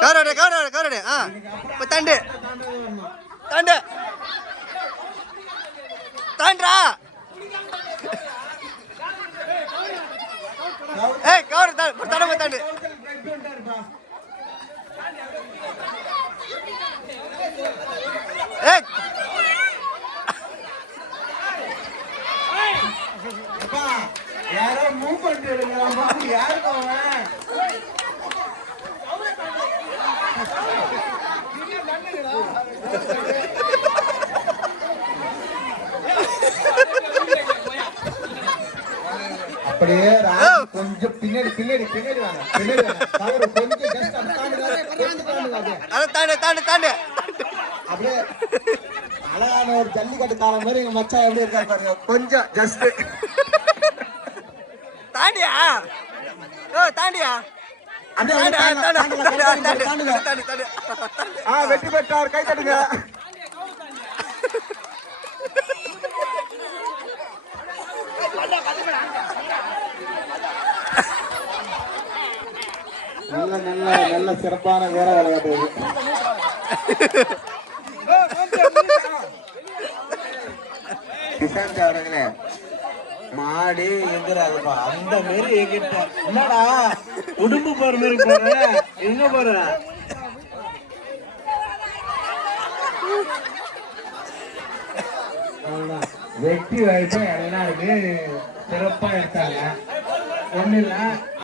கவரடு தாண்டு தாண்டு தாண்டா ஏய் கவர தாண்டு தாண்டு ஏய் யாரோ மூவ் பண்ணிட்டு யாருக்கு அப்படியே கொஞ்சம் பின்னாடி பின்னாடி பின்னாடி வாங்க பின்னாடி வாங்க கொஞ்சம் ஜஸ்ட் தாண்டு தாண்டு அப்படியே அழகான ஒரு ஜல்லிக்கட்டு காலம் மாதிரி எங்க மச்சான் எப்படி இருக்காரு பாருங்க கொஞ்சம் ஜஸ்ட் தாண்டியா தாண்டியா வெற்றி பெற்றார் கை தட்டுங்க நல்ல நல்ல நல்ல சிறப்பான வீர விளையாட்டு கிசாந்த் அவர்களே மாடி எங்கிறாருப்பா அந்த மாரி எங்கிட்ட என்னடா உடும்பு போற மாதிரி போற எங்க போற வெட்டி வாய்ப்பா எல்லாருமே சிறப்பா எடுத்தாங்க ஒண்ணு இல்ல